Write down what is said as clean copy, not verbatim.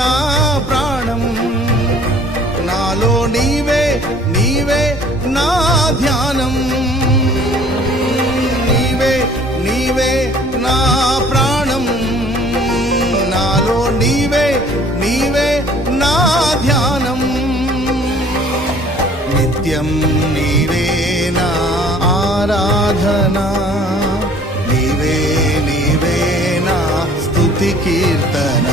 నా ప్రాణం, నాలో నీవే నీవే నా ధ్యానం, నీవే నీవే నా ప్రాణం, నాలో నీవే నీవే నా ధ్యానం, నిత్యం నీవే నా ఆరాధనా, నీవే నీవే నా స్తుతి కీర్తన.